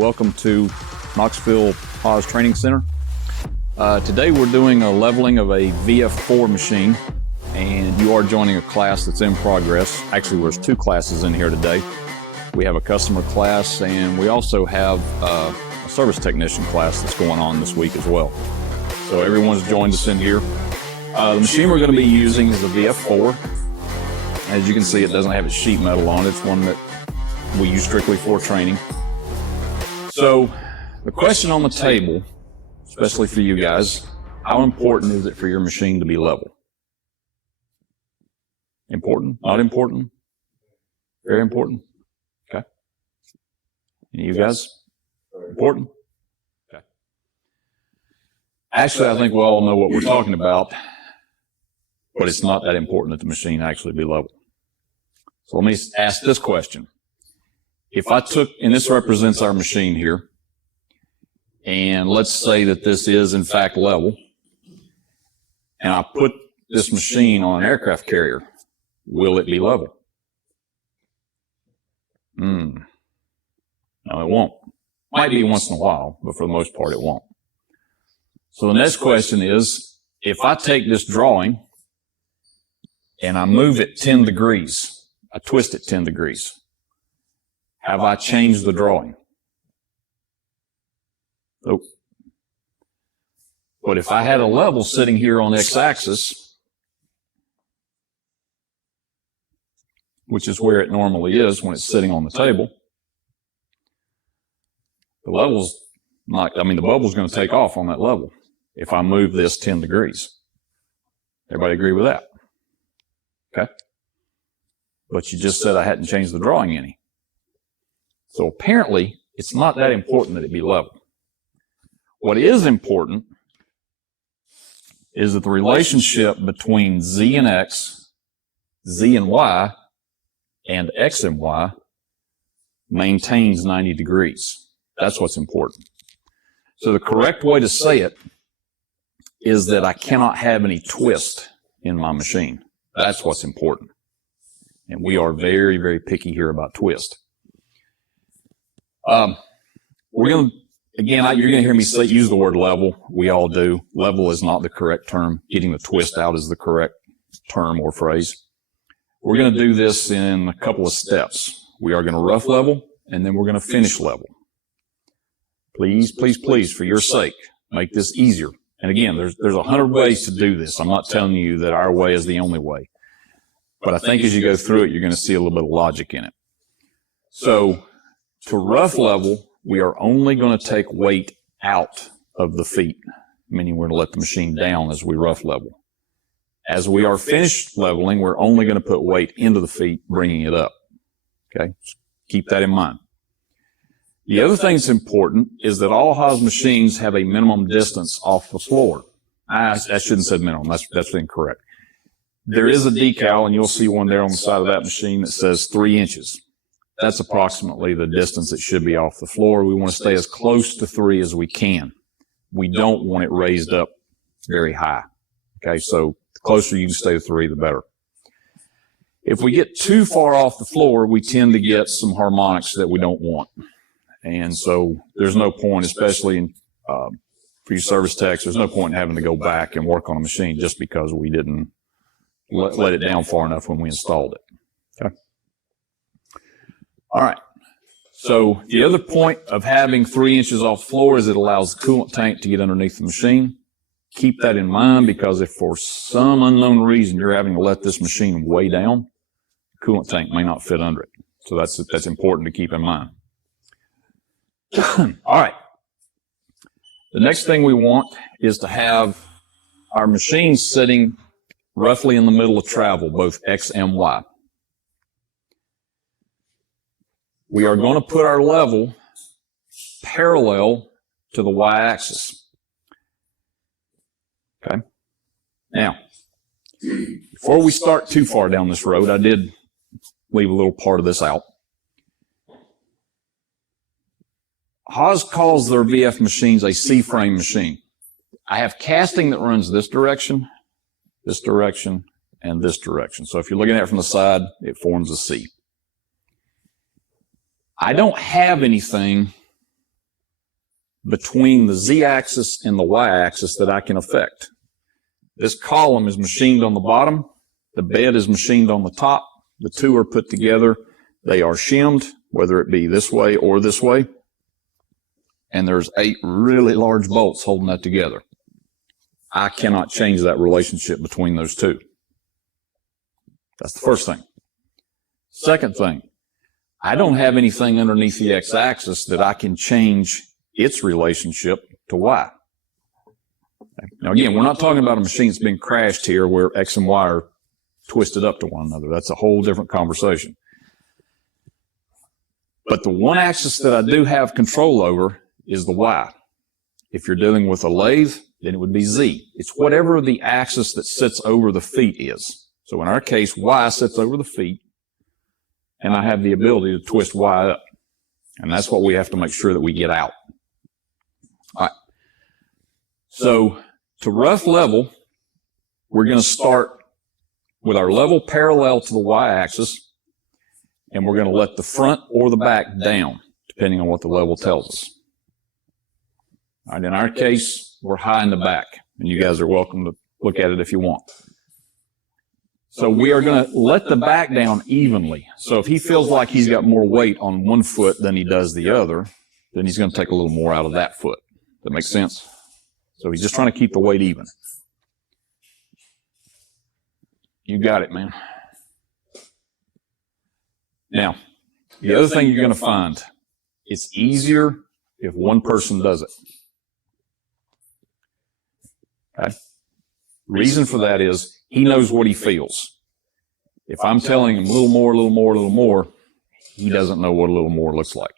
Welcome to Knoxville Haas Training Center. Today we're doing a leveling of a VF4 machine, and you are joining a class that's in progress. Actually, there's two classes in here today. We have a customer class, and we also have a service technician class that's going on this week as well. So everyone's joined us in here. The machine we're going to be using is the VF4. As you can see, it doesn't have its sheet metal on it. It's one that we use strictly for training. So the question on the table, especially for you guys, how important is it for your machine to be level? Important? Not important? Very important? Okay. And you guys? Important? Okay. Actually, I think we all know what we're talking about, but it's not that important that the machine actually be level. So let me ask this question. If I took, and this represents our machine here, and let's say that this is in fact level, and I put this machine on an aircraft carrier, will it be level? No, it won't. Might be once in a while, but for the most part it won't. So the next question is, if I take this drawing and I move it 10 degrees, I twist it 10 degrees, have I changed the drawing? Nope. But if I had a level sitting here on x-axis, which is where it normally is when it's sitting on the table, the level's not, the bubble's going to take off on that level if I move this 10 degrees. Everybody agree with that? Okay. But you just said I hadn't changed the drawing any. So apparently, it's not that important that it be level. What is important is that the relationship between Z and X, Z and Y, and X and Y maintains 90 degrees. That's what's important. So the correct way to say it is that I cannot have any twist in my machine. That's what's important. And we are very, very picky here about twist. We're going to, again, you're going to hear me use the word level. We all do. Level is not the correct term. Getting the twist out is the correct term or phrase. We're going to do this in a couple of steps. We are going to rough level, and then we're going to finish level. Please, please, please, for your sake, make this easier. And again, there's 100 ways to do this. I'm not telling you that our way is the only way. But I think as you go through it, you're going to see a little bit of logic in it. So to rough level, we are only going to take weight out of the feet, meaning we're going to let the machine down as we rough level. As we are finished leveling, we're only going to put weight into the feet, bringing it up. Okay? Just keep that in mind. The other thing that's important is that all Haas machines have a minimum distance off the floor. I shouldn't say minimum. That's incorrect. There is a decal, and you'll see one there on the side of that machine that says 3 inches. That's approximately the distance it should be off the floor. We want to stay as close to 3 as we can. We don't want it raised up very high. Okay, so the closer you can stay to 3, the better. If we get too far off the floor, we tend to get some harmonics that we don't want. And so there's no point, especially in, for you service techs, there's no point in having to go back and work on a machine just because we didn't let it down far enough when we installed it. Okay. All right. So the other point of having 3 inches off the floor is it allows the coolant tank to get underneath the machine. Keep that in mind, because if for some unknown reason you're having to let this machine way down, the coolant tank may not fit under it. So that's important to keep in mind. All right. The next thing we want is to have our machine sitting roughly in the middle of travel, both X and Y. We are going to put our level parallel to the y-axis. Okay? Now, before we start too far down this road, I did leave a little part of this out. Haas calls their VF machines a C-frame machine. I have casting that runs this direction, and this direction. So if you're looking at it from the side, it forms a C. I don't have anything between the Z-axis and the Y-axis that I can affect. This column is machined on the bottom. The bed is machined on the top. The two are put together. They are shimmed, whether it be this way or this way. And there's 8 really large bolts holding that together. I cannot change that relationship between those two. That's the first thing. Second thing, I don't have anything underneath the X-axis that I can change its relationship to Y. Now again, we're not talking about a machine that's been crashed here where X and Y are twisted up to one another. That's a whole different conversation. But the one axis that I do have control over is the Y. If you're dealing with a lathe, then it would be Z. It's whatever the axis that sits over the feet is. So in our case, Y sits over the feet, and I have the ability to twist Y up. And that's what we have to make sure that we get out. All right. So to rough level, we're going to start with our level parallel to the Y-axis, and we're going to let the front or the back down, depending on what the level tells us. All right, in our case, we're high in the back, and you guys are welcome to look at it if you want. So we are going to let the back down evenly. So if he feels like he's got more weight on one foot than he does the other, then he's going to take a little more out of that foot. That makes sense? So he's just trying to keep the weight even. You got it, man. Now, the other thing you're going to find, it's easier if one person does it. Okay? Reason for that is he knows what he feels. If I'm telling him a little more, a little more, a little more, he doesn't know what a little more looks like.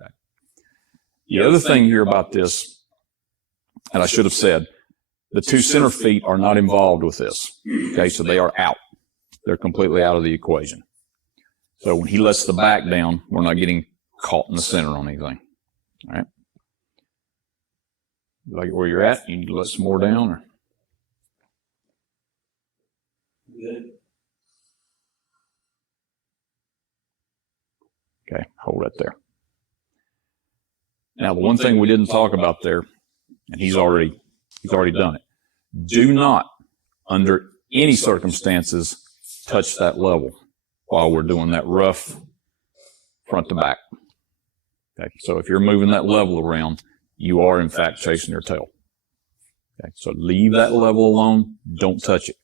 Okay? The other thing here about this, and I should have said, the 2 center feet are not involved with this. Okay, so they are out. They're completely out of the equation. So when he lets the back down, we're not getting caught in the center on anything. All right. Like where you're at, you need to let some more down, or good. Okay, hold right there. Now the one thing we didn't talk about there, and he's already done it. Do not, under any circumstances, touch that level while we're doing that rough front to back. Okay, so if you're moving that level around, you are in fact chasing your tail. Okay, so leave that level alone. Don't touch it.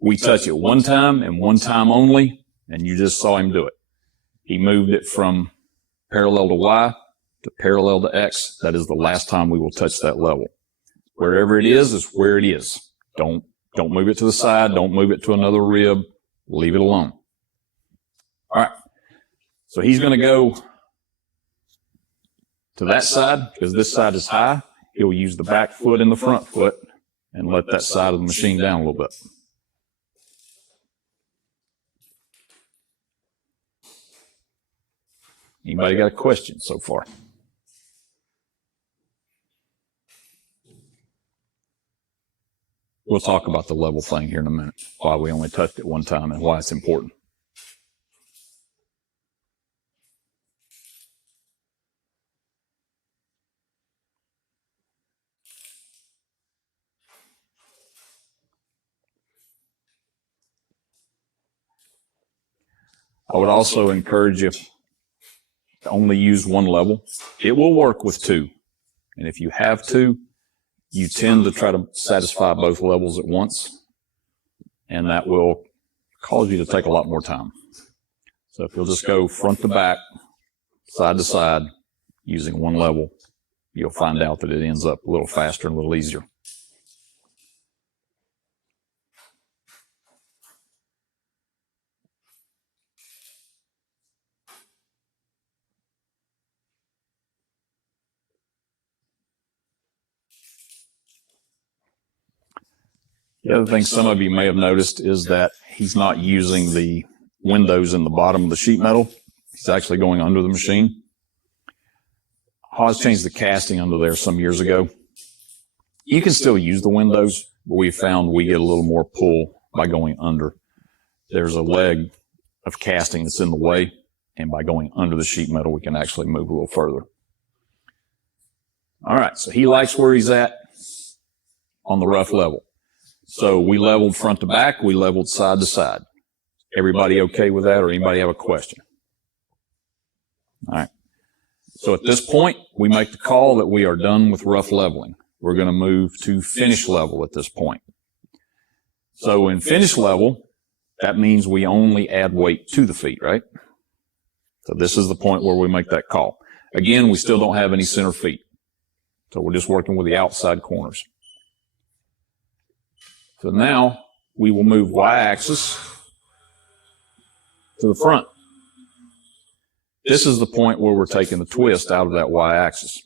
We touch it one time and one time only, and you just saw him do it. He moved it from parallel to Y to parallel to X. That is the last time we will touch that level. Wherever it is where it is. Don't move it to the side. Don't move it to another rib. Leave it alone. All right. So he's going to go to that side because this side is high. He'll use the back foot and the front foot and let that side of the machine down a little bit. Anybody got a question so far? We'll talk about the level thing here in a minute, why we only touched it one time and why it's important. I would also encourage you to only use one level. It will work with 2. And if you have 2, you tend to try to satisfy both levels at once, and that will cause you to take a lot more time. So if you'll just go front to back, side to side, using one level, you'll find out that it ends up a little faster and a little easier. The other thing some of you may have noticed is that he's not using the windows in the bottom of the sheet metal. He's actually going under the machine. Haas changed the casting under there some years ago. You can still use the windows, but we found we get a little more pull by going under. There's a leg of casting that's in the way, and by going under the sheet metal, we can actually move a little further. All right, so he likes where he's at on the rough level. So we leveled front to back, we leveled side to side. Everybody okay with that, or anybody have a question? All right. So at this point, we make the call that we are done with rough leveling. We're going to move to finish level at this point. So in finish level, that means we only add weight to the feet, right? So this is the point where we make that call. Again, we still don't have any center feet. So we're just working with the outside corners. So now we will move y-axis to the front. This is the point where we're taking the twist out of that y-axis.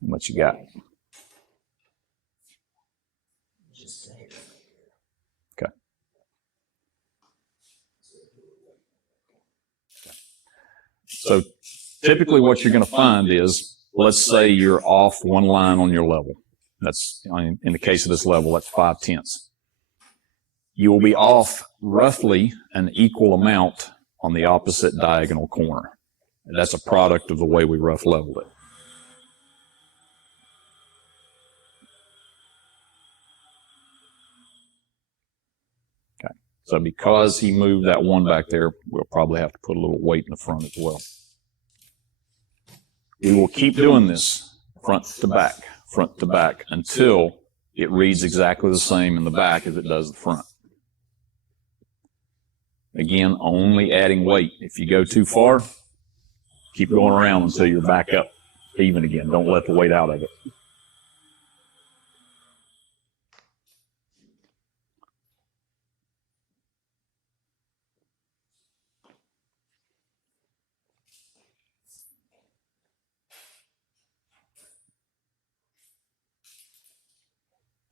What you got? Okay. So typically what you're going to find is, let's say you're off one line on your level. That's, in the case of this level, that's 5/10. You will be off roughly an equal amount on the opposite diagonal corner. And that's a product of the way we rough leveled it. Okay. So because he moved that one back there, we'll probably have to put a little weight in the front as well. We will keep doing this front to back until it reads exactly the same in the back as it does the front. Again, only adding weight. If you go too far, keep going around until you're back up even again. Don't let the weight out of it.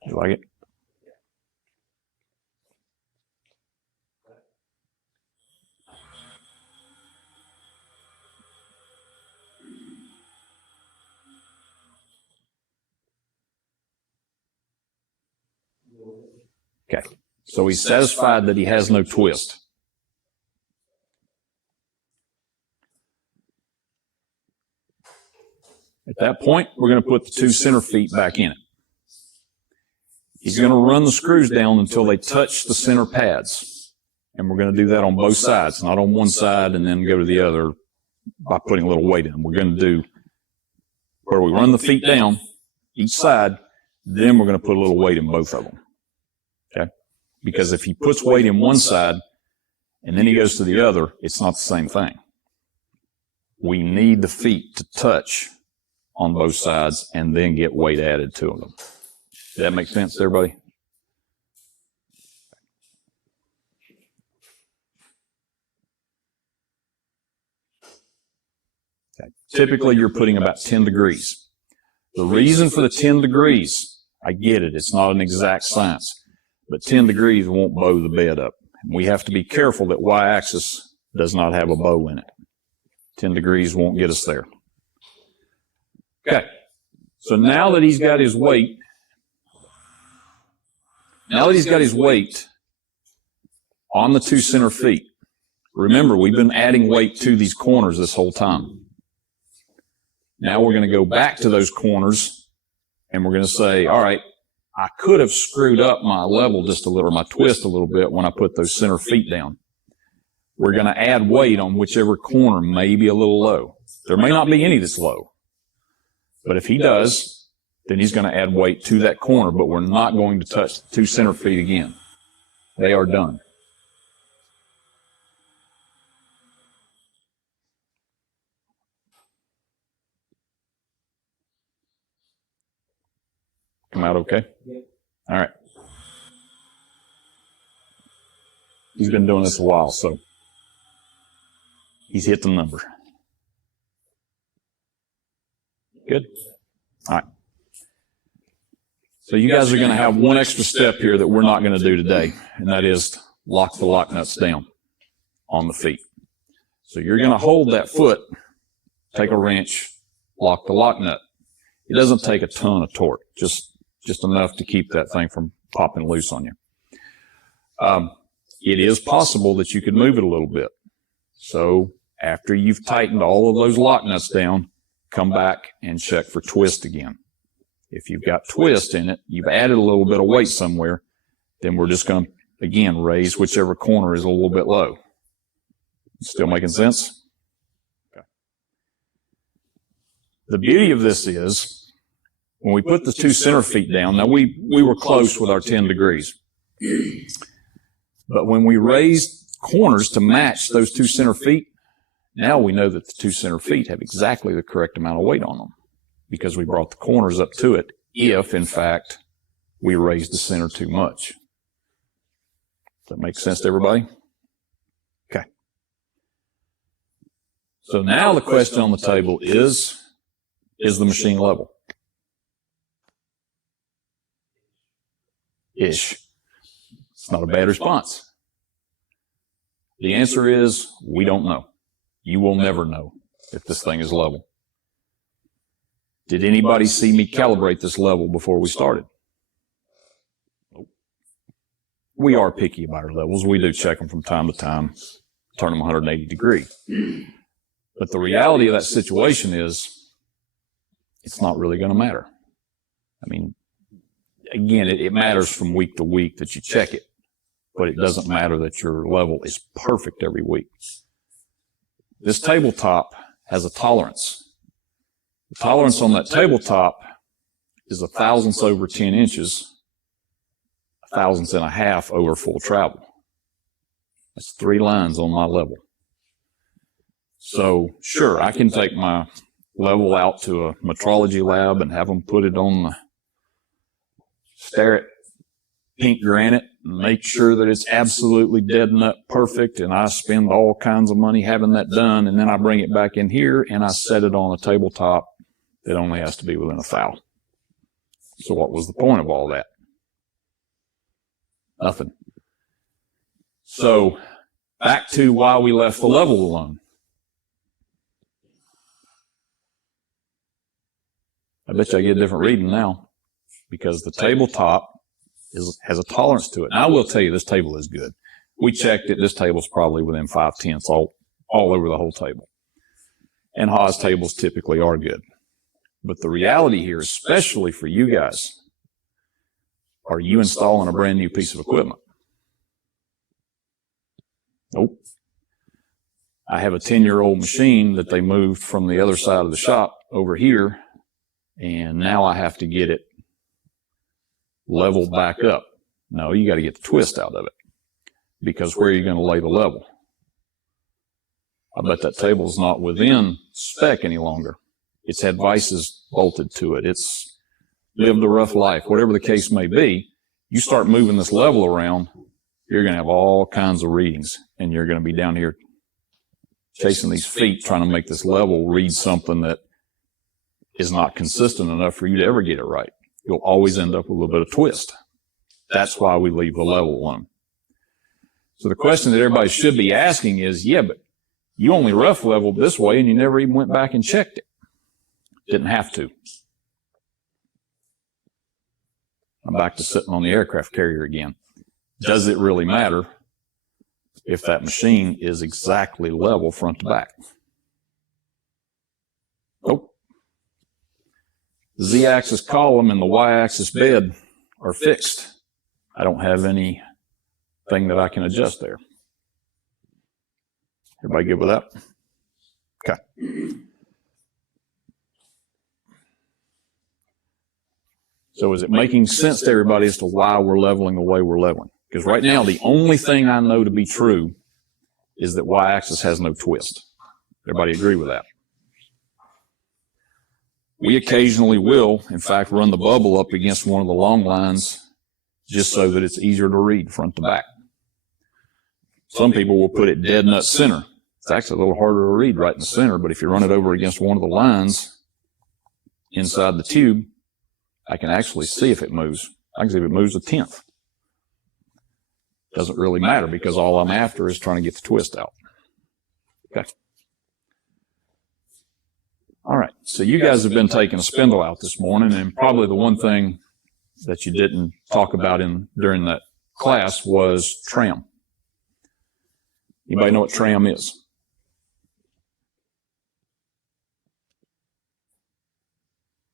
You like it? Okay. So he's satisfied that he has no twist. At that point, we're going to put the two center feet back in it. He's going to run the screws down until they touch the center pads. And we're going to do that on both sides, not on one side and then go to the other by putting a little weight in. We're going to do where we run the feet down each side, then we're going to put a little weight in both of them. Okay? Because if he puts weight in one side and then he goes to the other, it's not the same thing. We need the feet to touch on both sides and then get weight added to them. Does that make sense to everybody? Okay. Typically, you're putting about 10 degrees. The reason for the 10 degrees, I get it, it's not an exact science, but 10 degrees won't bow the bed up. We have to be careful that y-axis does not have a bow in it. 10 degrees won't get us there. Okay, so now that he's got his weight, on the two center feet, remember, we've been adding weight to these corners this whole time. Now we're going to go back to those corners and we're going to say, all right, I could have screwed up my level just a little, or my twist a little bit when I put those center feet down. We're going to add weight on whichever corner may be a little low. There may not be any that's low. But if he does, then he's going to add weight to that corner, but we're not going to touch the two center feet again. They are done. Come out okay? All right. He's been doing this a while, so he's hit the number. Good? All right. So you guys are going to have one extra step here that we're not going to do today, and that is lock the lock nuts down on the feet. So you're going to hold that foot, take a wrench, lock the lock nut. It doesn't take a ton of torque, just enough to keep that thing from popping loose on you. It is possible that you could move it a little bit. So after you've tightened all of those lock nuts down, come back and check for twist again. If you've got twist in it, you've added a little bit of weight somewhere, then we're just going to, again, raise whichever corner is a little bit low. Still making sense? Okay. The beauty of this is, when we put the 2 center feet down, now we were close with our 10 degrees. But when we raised corners to match those 2 center feet, now we know that the 2 center feet have exactly the correct amount of weight on them because we brought the corners up to it if, in fact, we raised the center too much. Does that make sense to everybody? Okay. So now the question on the table is the machine level? Ish. It's not a bad response. The answer is, we don't know. You will never know if this thing is level. Did anybody see me calibrate this level before we started? Nope. We are picky about our levels. We do check them from time to time, turn them 180 degrees. But the reality of that situation is, it's not really going to matter. I mean, again, it matters from week to week that you check it, but it doesn't matter that your level is perfect every week. This tabletop has a tolerance. The tolerance on that tabletop is 1/1000 over 10 inches, 1/1000 and a half over full travel. That's 3 lines on my level. So, sure, I can take my level out to a metrology lab and have them put it on the stare at pink granite and make sure that it's absolutely dead nut perfect, and I spend all kinds of money having that done, and then I bring it back in here and I set it on a tabletop that only has to be within a thou. So what was the point of all that? Nothing. So back to why we left the level alone. I bet you I get a different reading now, because the tabletop has a tolerance to it. And I will tell you, this table is good. We checked it. This table's probably within 5/10 all over the whole table. And Haas tables typically are good. But the reality here, especially for you guys, are you installing a brand new piece of equipment? Nope. I have a 10-year-old machine that they moved from the other side of the shop over here, and now I have to get it leveled back up. No, you got to get the twist out of it, because where are you going to lay the level? I bet that table's not within spec any longer. It's had vices bolted to it. It's lived a rough life. Whatever the case may be, you start moving this level around, you're going to have all kinds of readings, and you're going to be down here chasing these feet trying to make this level read something that is not consistent enough for you to ever get it right. You'll always end up with a little bit of twist. That's why we leave the level alone. So the question that everybody should be asking is, yeah, but you only rough leveled this way and you never even went back and checked it. Didn't have to. I'm back to sitting on the aircraft carrier again. Does it really matter if that machine is exactly level front to back? Nope. The Z-axis column and the Y-axis bed are fixed. I don't have anything that I can adjust there. Everybody good with that? Okay. So is it making sense to everybody as to why we're leveling the way we're leveling? Because right now, the only thing I know to be true is that Y-axis has no twist. Everybody agree with that? We occasionally will, in fact, run the bubble up against one of the long lines just so that it's easier to read front to back. Some people will put it dead nut center. It's actually a little harder to read right in the center, but if you run it over against one of the lines inside the tube, I can actually see if it moves. I can see if it moves 1/10. Doesn't really matter because all I'm after is trying to get the twist out. Okay. All right. So you guys have been taking a spindle out this morning, and probably the one thing that you didn't talk about during that class was tram. Anybody know what tram is?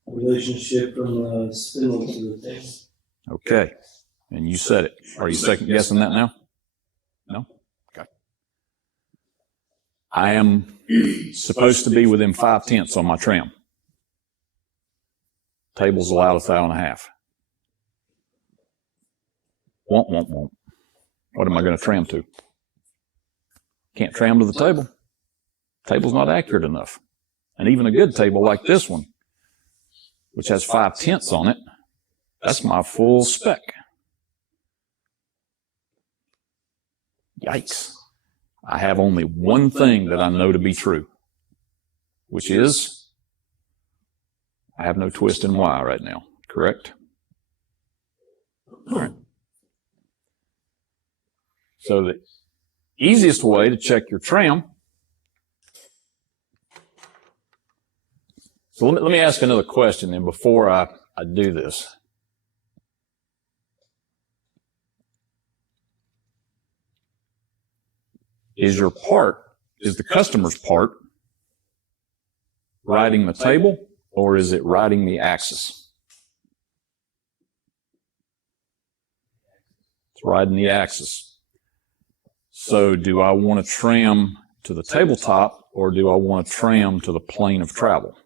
Relationship from the spindle to the table. Okay. And you said it. Are you second guessing that now? No? Okay. I am supposed to be within 5/10 on my tram. Table's allowed 1 1/2. Won't. What am I going to tram to? Can't tram to the table. Table's not accurate enough. And even a good table like this one, which has 5/10 on it, that's my full spec. Yikes. I have only one thing that I know to be true, which is I have no twist in Y right now, correct? All right. So the easiest way to check your tram. So let me ask another question then before I do this. Is the customer's part riding the table or is it riding the axis? It's riding the axis. So do I want to tram to the tabletop or do I want to tram to the plane of travel?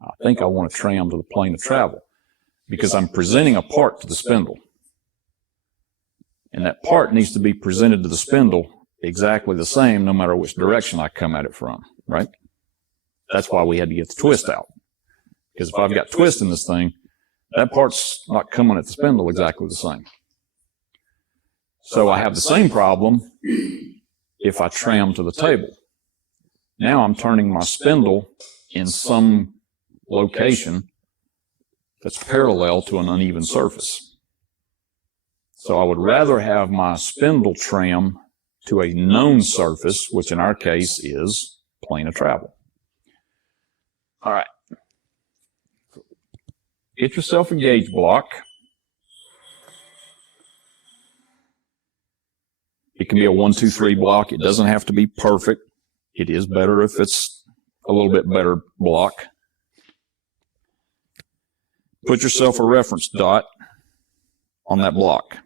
I think I want to tram to the plane of travel because I'm presenting a part to the spindle. And that part needs to be presented to the spindle exactly the same no matter which direction I come at it from, right? That's why we had to get the twist out. Because if I've got twist in this thing, that part's not coming at the spindle exactly the same. So I have the same problem if I tram to the table. Now I'm turning my spindle in some location that's parallel to an uneven surface. So I would rather have my spindle tram to a known surface, which in our case is plane of travel. All right. Get yourself a gauge block. It can be a 1, 2, 3 block. It doesn't have to be perfect. It is better if it's a little bit better block. Put yourself a reference dot on that block.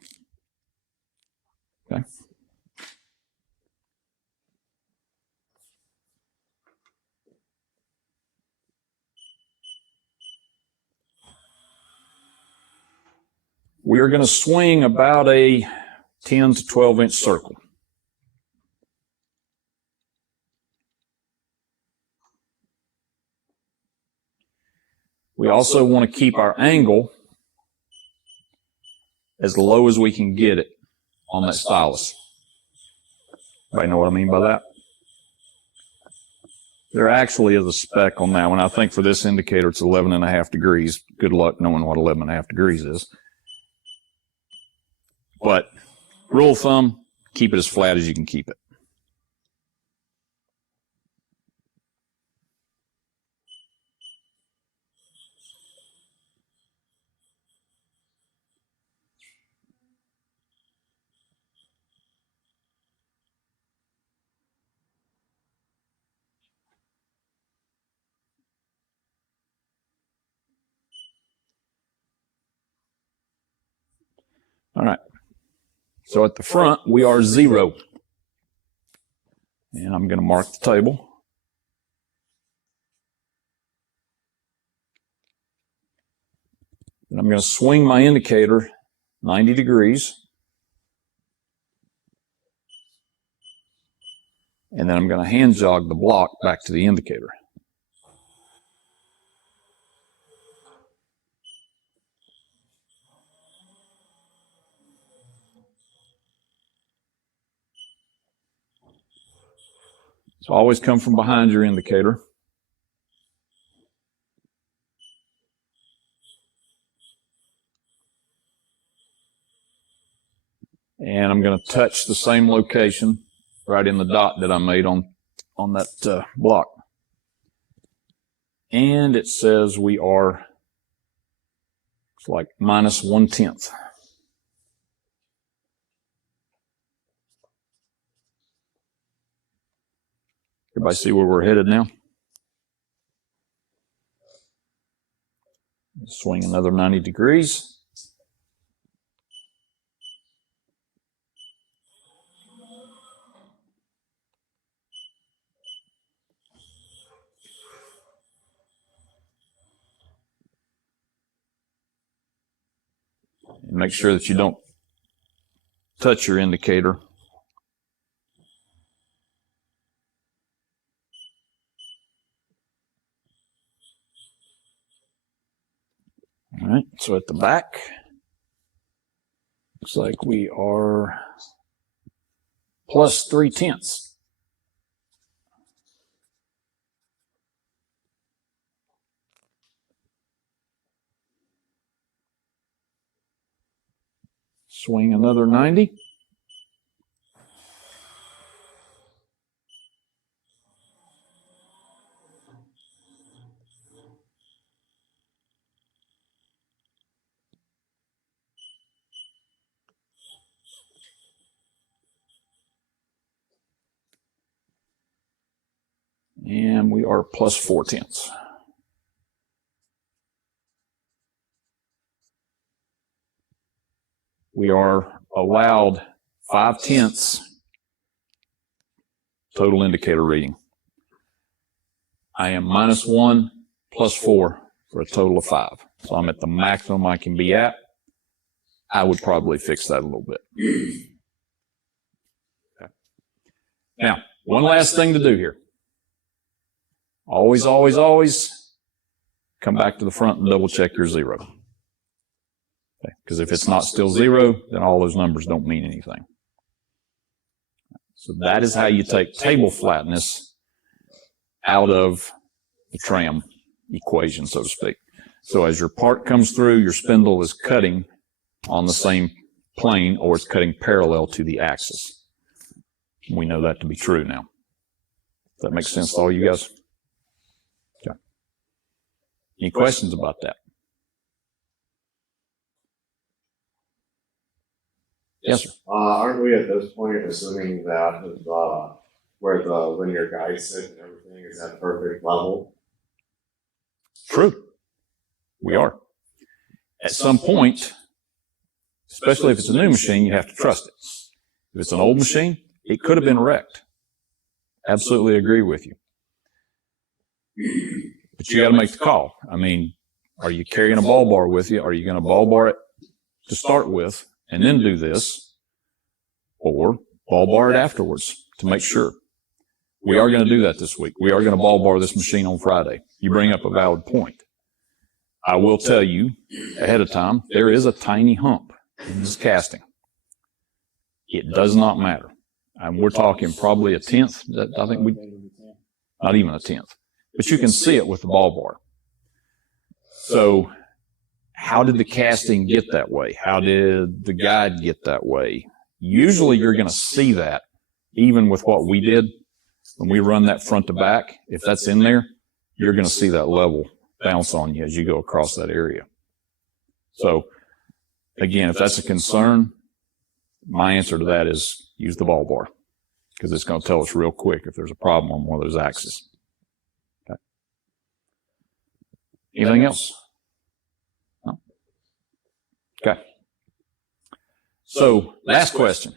Okay. We are going to swing about a 10 to 12 inch circle. We also want to keep our angle as low as we can get it on that stylus. Everybody know what I mean by that? There actually is a spec on that one. I think for this indicator it's 11.5 degrees. Good luck knowing what 11.5 degrees is. But rule of thumb, keep it as flat as you can keep it. All right. So at the front, we are 0. And I'm going to mark the table. And I'm going to swing my indicator 90 degrees. And then I'm going to hand jog the block back to the indicator. So always come from behind your indicator. And I'm going to touch the same location right in the dot that I made on that block. And it says we are, it's like -1/10. Everybody see where we're headed now? Swing another 90 degrees. And make sure that you don't touch your indicator. All right, so at the back, looks like we are plus 3/10. Swing another 90. And we are plus 4/10. We are allowed 5/10 total indicator reading. I am -1, +4 for a total of 5. So I'm at the maximum I can be at. I would probably fix that a little bit. Okay. Now, one last thing to do here. Always, always, always come back to the front and double check your zero. Because if it's not still 0, then all those numbers don't mean anything. So that is how you take table flatness out of the tram equation, so to speak. So as your part comes through, your spindle is cutting on the same plane, or it's cutting parallel to the axis. We know that to be true now. Does that make sense to all you guys? Okay. Any questions about that? Yes, sir. Aren't we at this point assuming that where the linear guides sit and everything is at perfect level? True. We are. At some point, especially if it's a new machine, you have to trust it. If it's an old machine, it could have been wrecked. Absolutely agree with you. But you got to make the call. I mean, are you carrying a ball bar with you? Are you going to ball bar it to start with and then do this, or ball bar it afterwards to make sure? We are going to do that this week. We are going to ball bar this machine on Friday. You bring up a valid point. I will tell you ahead of time, there is a tiny hump in this casting. It does not matter. And we're talking probably 1/10. I think not even 1/10. But you can see it with the ball bar. So how did the casting get that way? How did the guide get that way? Usually you're going to see that even with what we did when we run that front to back. If that's in there, you're going to see that level bounce on you as you go across that area. So again, if that's a concern, my answer to that is use the ball bar, because it's going to tell us real quick if there's a problem on one of those axes. Okay. Anything else? No? Okay. So last question.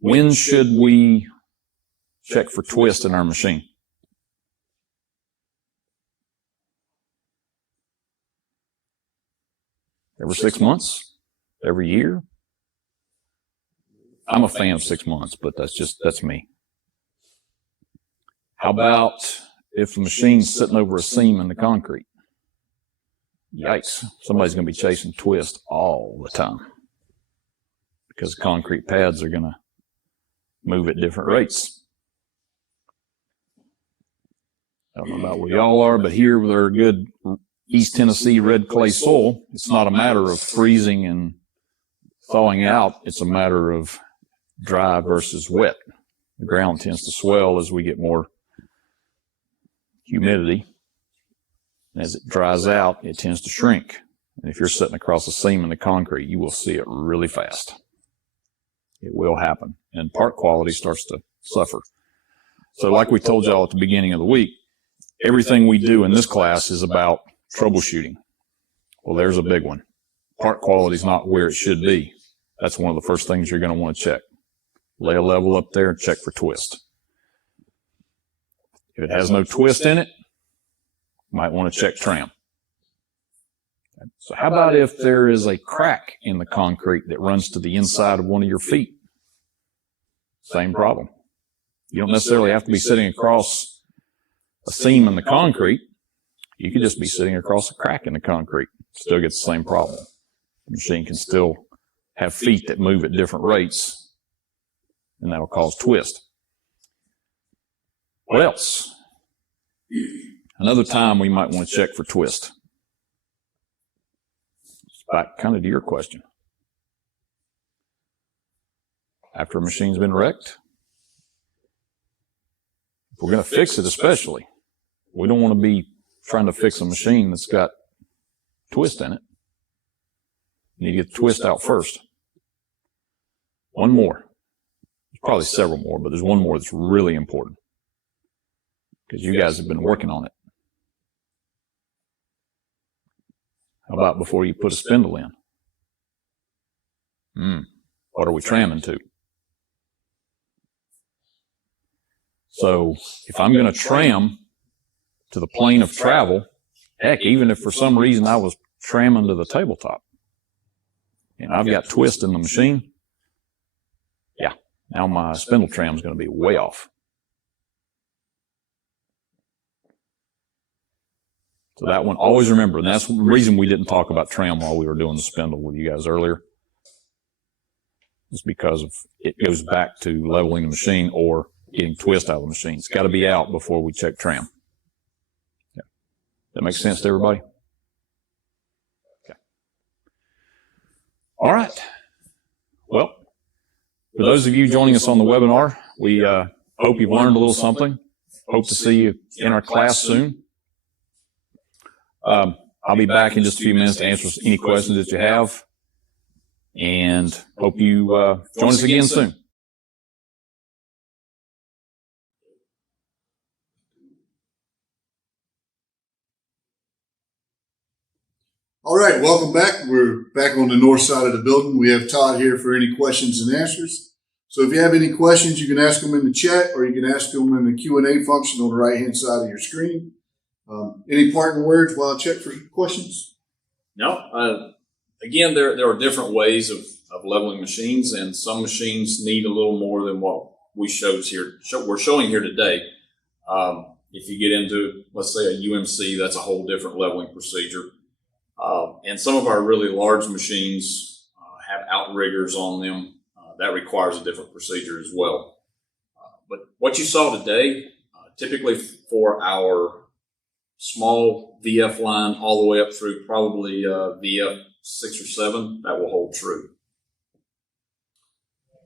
When should we check for twist in our machine? Every 6 months? Every year? I'm a fan of 6 months, but that's me. How about if the machine's sitting over a seam in the concrete? Yikes. Somebody's going to be chasing twist all the time, because the concrete pads are going to move at different rates. I don't know about where y'all are, but here with our good East Tennessee red clay soil, it's not a matter of freezing and thawing out. It's a matter of dry versus wet. The ground tends to swell as we get more humidity. As it dries out, it tends to shrink. And if you're sitting across a seam in the concrete, you will see it really fast. It will happen. And part quality starts to suffer. So like we told y'all at the beginning of the week, everything we do in this class is about troubleshooting. Well, there's a big one. Part quality is not where it should be. That's one of the first things you're going to want to check. Lay a level up there and check for twist. If it has no twist in it, you might want to check tram. So how about if there is a crack in the concrete that runs to the inside of one of your feet? Same problem. You don't necessarily have to be sitting across a seam in the concrete. You could just be sitting across a crack in the concrete. Still get the same problem. The machine can still have feet that move at different rates, and that will cause twist. What else? Another time we might want to check for twist. Back kind of to your question. After a machine's been wrecked, if we're going to fix it especially, we don't want to be trying to fix a machine that's got twist in it. You need to get the twist out first. One more. There's probably several more, but there's one more that's really important because you guys have been working on it. How about before you put a spindle in? What are we tramming to? So if I'm going to tram to the plane of travel, heck, even if for some reason I was tramming to the tabletop and I've got twist in the machine, yeah, now my spindle tram is going to be way off. So that one, always remember, and that's the reason we didn't talk about tram while we were doing the spindle with you guys earlier. It's because of it goes back to leveling the machine or getting twist out of the machine. It's got to be out before we check tram. Okay. That makes sense to everybody? Okay. All right. Well, for those of you joining us on the webinar, we hope you've learned a little something. Hope to see you in our class soon. I'll be back in just a few minutes to answer any questions that you have, and hope you join us again soon. All right, welcome back. We're back on the north side of the building. We have Todd here for any questions and answers. So if you have any questions, you can ask them in the chat or you can ask them in the Q&A function on the right-hand side of your screen. Any parting words while I check for questions? No. Again, there are different ways of leveling machines, and some machines need a little more than what we're showing here today. If you get into, let's say, a UMC, that's a whole different leveling procedure. And some of our really large machines have outriggers on them. That requires a different procedure as well. But what you saw today, typically for our small VF line all the way up through probably VF 6 or 7, that will hold true.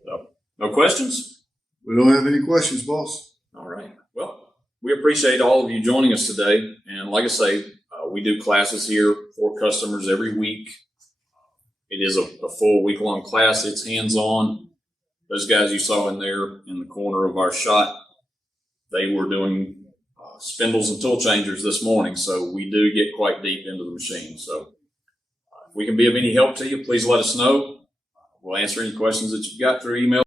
So, no questions? We don't have any questions, boss. All right. Well, we appreciate all of you joining us today. And like I say, we do classes here for customers every week. It is a full week-long class. It's hands-on. Those guys you saw in there in the corner of our shot, they were doing spindles and tool changers this morning, so we do get quite deep into the machine. So if we can be of any help to you, please let us know. We'll answer any questions that you've got through email.